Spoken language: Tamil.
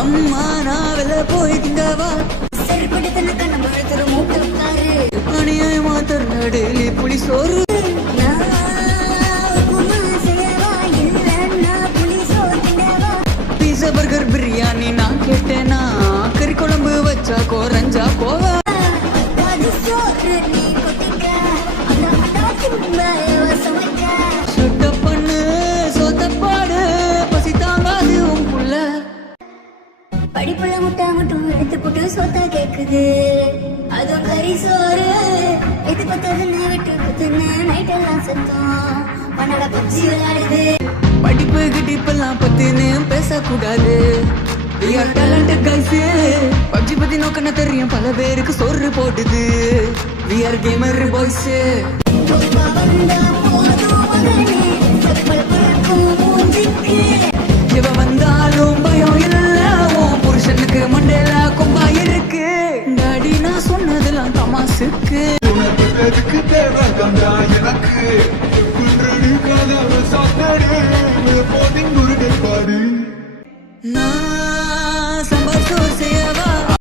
அம்மா நான் வெளில போயிட்டுங்கவா அநியாயமா தருண டெய்லி புளி சோறு பீஸா பர்கர் பிரியாணி நான் கேட்டேனா கறி குழம்பு வச்சா கோரஞ்சா போவா சுட்ட பண்ணு சொத்தப்பாடு பசி தாங்காது உன் புள்ள படிப்புள்ள முட்டை மட்டும் எடுத்து போட்டு சொத்தா கேக்குது அதுவும் கறி சோறு எது பத்ததுன்னு விட்டு குத்துன்னு நைட்டெல்லாம் சத்தம் பண்ணட பப்ஜி விளையாடுது படிப்பு கிட்டிப்பெல்லாம் பத்தின்னு பேசக்கூடாது We are talented guys PUBG பத்தி நோக்கன தெரியும் பல பேருக்கு சோறு போடுது We are gamer boys இவ வந்தாலும் பயம் இல்ல உன் புருஷனுக்கு மண்டையில கொம்பா இருக்கு டாடி நான் சொன்னதெல்லாம் தமாசுக்கு உனக்கு தேவை எனக்கு